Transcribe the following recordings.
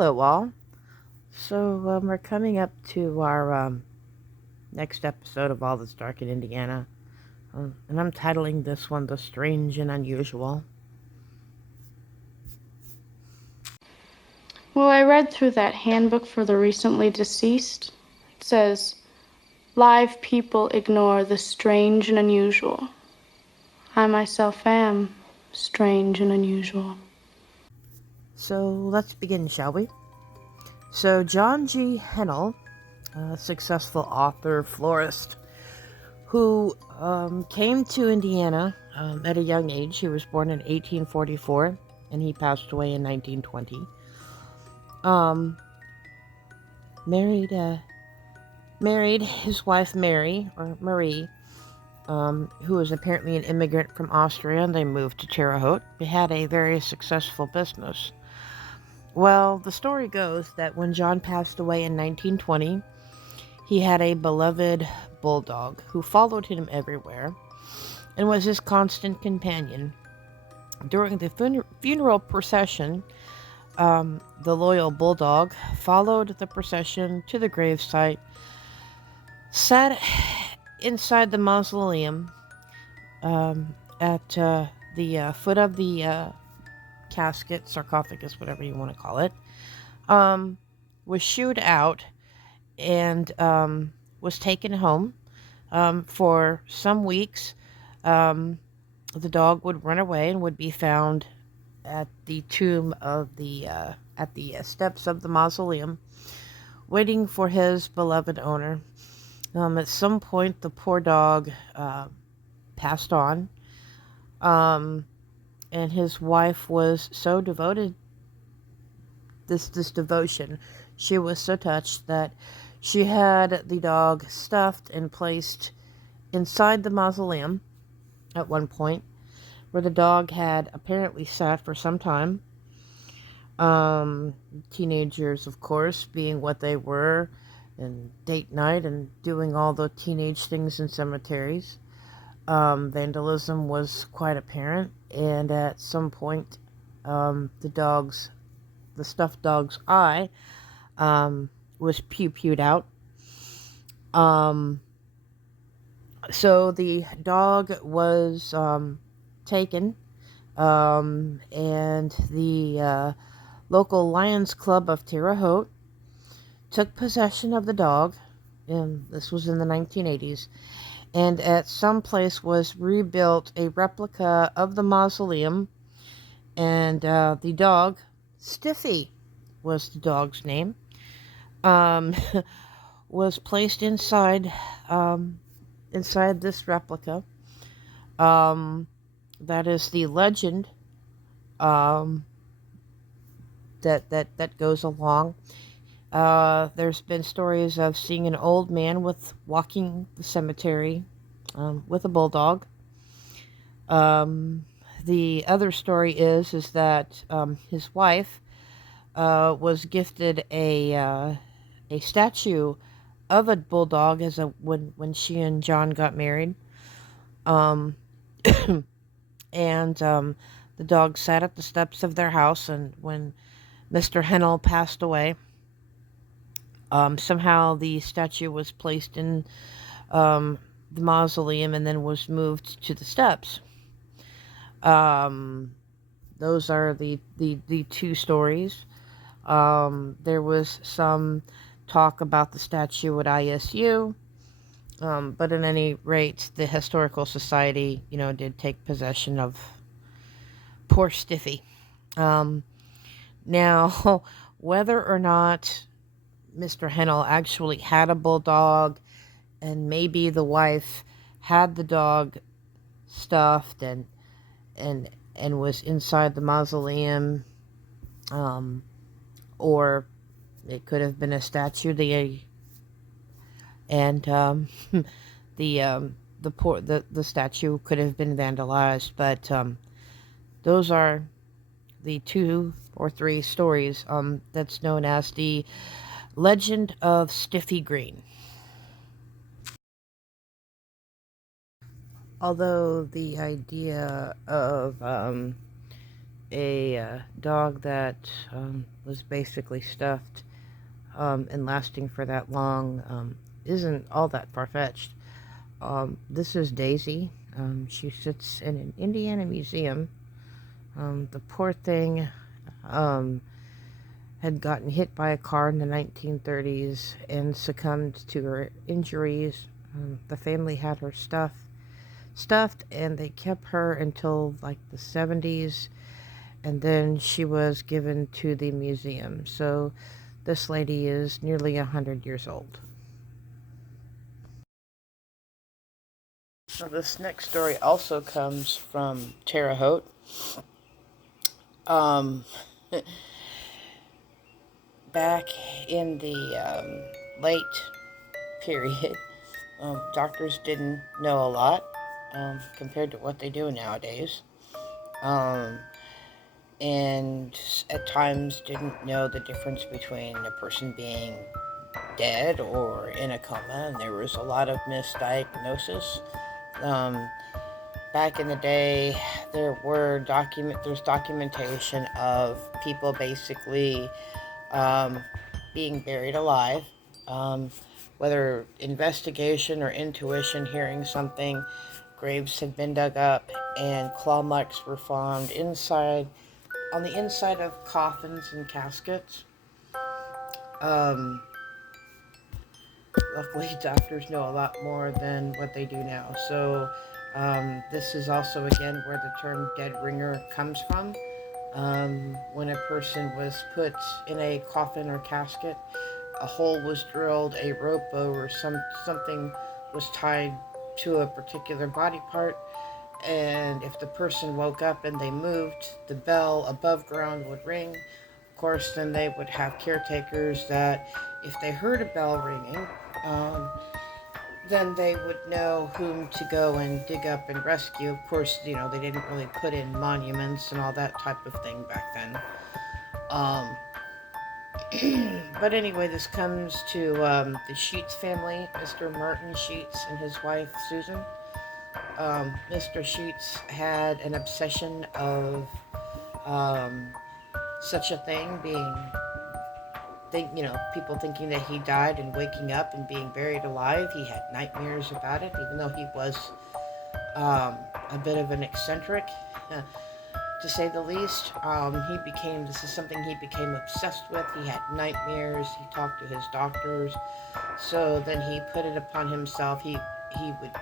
Hello, all. We're coming up to our next episode of All That's Dark in Indiana, and I'm titling this one The Strange and Unusual. Well, I read through that handbook for the recently deceased. It says, live people ignore the strange and unusual. I myself am strange and unusual. So, let's begin, shall we? So, John G. Hennell, a successful author, florist, who came to Indiana at a young age. He was born in 1844, and he passed away in 1920. Married his wife Mary, or Marie, who was apparently an immigrant from Austria, and they moved to Terre Haute. They had a very successful business. Well, the story goes that when John passed away in 1920, he had a beloved bulldog who followed him everywhere and was his constant companion. During the funeral procession, the loyal bulldog followed the procession to the gravesite, sat inside the mausoleum at the foot of the casket, sarcophagus, whatever you want to call it, was shooed out and was taken home. For some weeks, the dog would run away and would be found at the tomb of at the steps of the mausoleum, waiting for his beloved owner. At some point, the poor dog passed on, and his wife was so devoted. This devotion, she was so touched that she had the dog stuffed and placed inside the mausoleum at one point, where the dog had apparently sat for some time. Teenagers, of course, being what they were, and date night and doing all the teenage things in cemeteries. Vandalism was quite apparent, and at some point, the stuffed dog's eye was pewed out. So the dog was taken, and the local Lions Club of Terre Haute took possession of the dog, and this was in the 1980s, and at some place was rebuilt a replica of the mausoleum, and the dog, Stiffy was the dog's name, was placed inside this replica. That is the legend that goes along. There's been stories of seeing an old man walking the cemetery with a bulldog. The other story is that his wife was gifted a statue of a bulldog when she and John got married. Um, and the dog sat at the steps of their house, and when Mr. Hennell passed away, somehow the statue was placed in the mausoleum and then was moved to the steps. Those are the two stories. There was some talk about the statue at ISU, but at any rate, the Historical Society, did take possession of poor Stiffy. Now, whether or not Mr. Hennell actually had a bulldog, and maybe the wife had the dog stuffed and was inside the mausoleum, or it could have been a statue. The statue could have been vandalized, but those are the two or three stories that's known as the Legend of Stiffy Green. Although the idea of a dog that was basically stuffed and lasting for that long isn't all that far fetched. This is Daisy. She sits in an Indiana museum. The poor thing um, had gotten hit by a car in the 1930s and succumbed to her injuries. The family had her stuffed, and they kept her until like the 70s, and then she was given to the museum. So this lady is nearly 100 years old. Now, this next story also comes from Terre Haute. Um, Back in the late period, doctors didn't know a lot compared to what they do nowadays. Um, and at times didn't know the difference between a person being dead or in a coma, and there was a lot of misdiagnosis. Um, Back in the day, there's documentation of people basically being buried alive, um, whether investigation or intuition, hearing something. Graves had been dug up, and claw marks were found on the inside of coffins and caskets. Um, Luckily, doctors know a lot more than what they do now. So, this is also again where the term dead ringer comes from. When a person was put in a coffin or casket, a hole was drilled, a rope or something was tied to a particular body part, and if the person woke up and they moved, the bell above ground would ring. Of course, then they would have caretakers that, if they heard a bell ringing, um, then they would know whom to go and dig up and rescue. Of course, they didn't really put in monuments and all that type of thing back then. Um, but anyway, this comes to the Sheets family, Mr. Martin Sheets and his wife Susan. Mr. Sheets had an obsession of um, such a thing being, people thinking that he died and waking up and being buried alive. He had nightmares about it, even though he was a bit of an eccentric, to say the least. This is something he became obsessed with. He had nightmares. He talked to his doctors. So then he put it upon himself. He would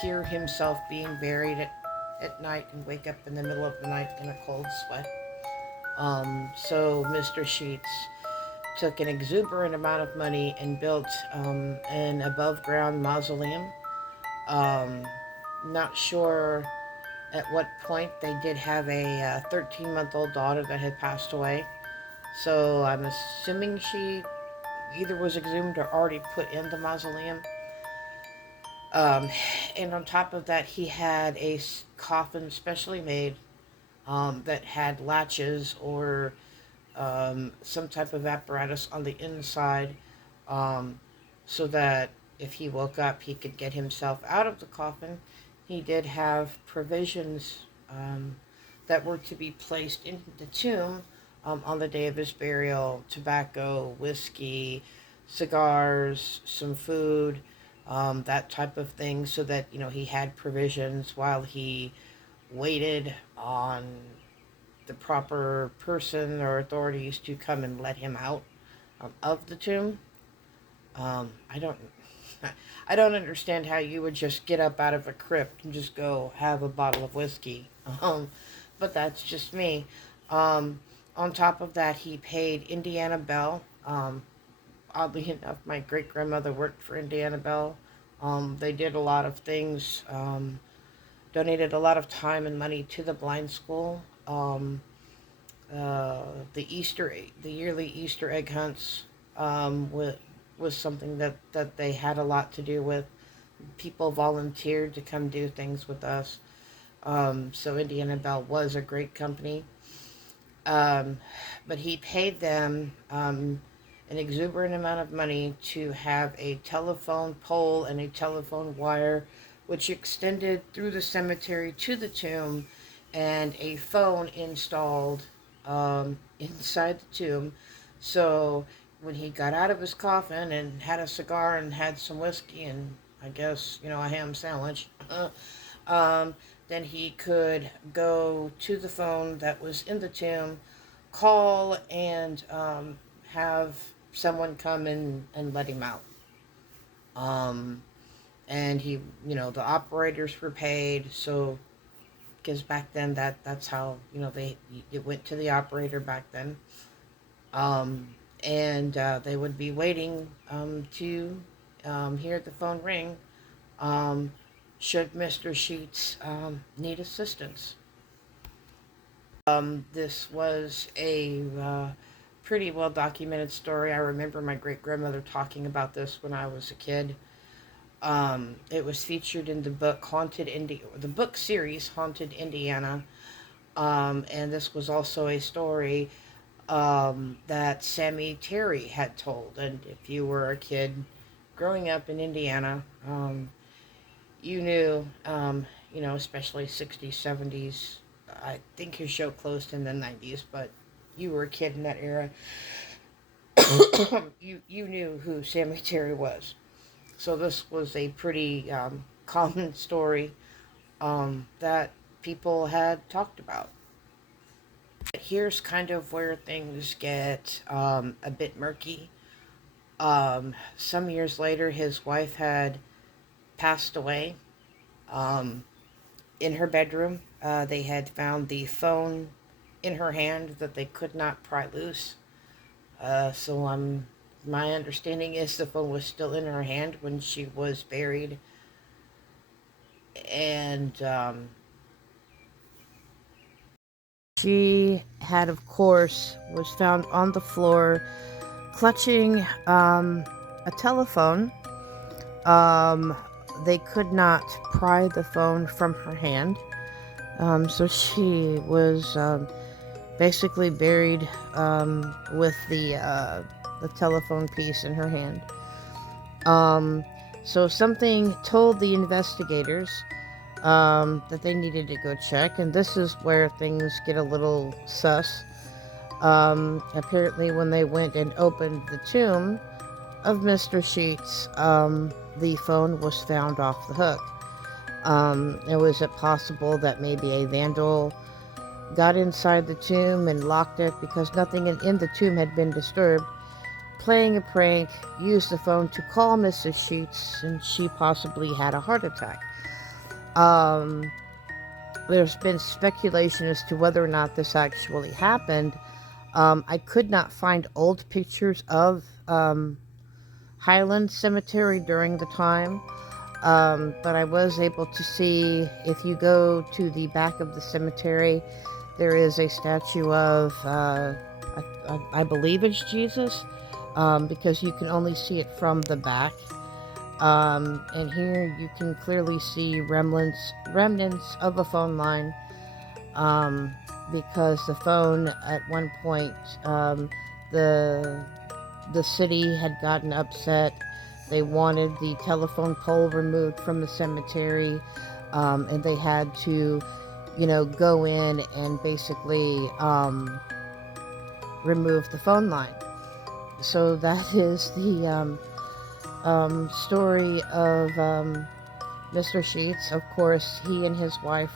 hear himself being buried at night and wake up in the middle of the night in a cold sweat. So Mr. Sheets took an exuberant amount of money and built an above ground mausoleum. Um, Not sure at what point. They did have a 13-month-old daughter that had passed away. So I'm assuming she either was exhumed or already put in the mausoleum. Um, and on top of that, he had a coffin specially made that had latches or some type of apparatus on the inside, um, so that if he woke up, he could get himself out of the coffin. He did have provisions that were to be placed in the tomb on the day of his burial: tobacco, whiskey, cigars, some food, that type of thing, so that he had provisions while he waited on the proper person or authorities to come and let him out of the tomb. I don't. I don't understand how you would just get up out of a crypt and just go have a bottle of whiskey. But that's just me. Um, on top of that, he paid Indiana Bell. Oddly enough, my great grandmother worked for Indiana Bell. They did a lot of things, donated a lot of time and money to the blind school. Uh, the yearly Easter egg hunts was something that they had a lot to do with. People volunteered to come do things with us. So Indiana Bell was a great company. Um, but he paid them an exuberant amount of money to have a telephone pole and a telephone wire which extended through the cemetery to the tomb, and a phone installed inside the tomb. So when he got out of his coffin and had a cigar and had some whiskey and I guess, a ham sandwich, um, then he could go to the phone that was in the tomb, call, and have someone come in and let him out. Um, and the operators were paid, so because back then that's how they it went to the operator back then. um, and they would be waiting to hear the phone ring, um, should Mr. Sheets need assistance. This was a pretty well documented story. I remember my great grandmother talking about this when I was a kid. It was featured in the book the book series Haunted Indiana. And this was also a story that Sammy Terry had told. And if you were a kid growing up in Indiana, you knew, especially 60s, 70s. I think his show closed in the 90s, but you were a kid in that era. you knew who Sammy Terry was. So this was a pretty common story that people had talked about. Here's kind of where things get a bit murky. Some years later, his wife had passed away. Um, in her bedroom, they had found the phone in her hand that they could not pry loose. So my understanding is the phone was still in her hand when she was buried, and she had, of course, was found on the floor clutching a telephone. Um, they could not pry the phone from her hand. So she was basically buried with the telephone piece in her hand. So something told the investigators that they needed to go check, and this is where things get a little sus. Apparently, when they went and opened the tomb of Mr. Sheets, the phone was found off the hook. Was it possible that maybe a vandal got inside the tomb and locked it because nothing in the tomb had been disturbed, playing a prank, used the phone to call Mrs. Sheets, and she possibly had a heart attack? Um, there's been speculation as to whether or not this actually happened. I could not find old pictures of Highland Cemetery during the time, but I was able to see, if you go to the back of the cemetery, there is a statue of, I believe it's Jesus, because you can only see it from the back. And here you can clearly see remnants of a phone line, because the phone at one point, the the city had gotten upset. They wanted the telephone pole removed from the cemetery, and they had to, go in and basically remove the phone line. So that is the story of Mr. Sheets. Of course, he and his wife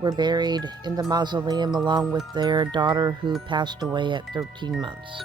were buried in the mausoleum along with their daughter, who passed away at 13 months.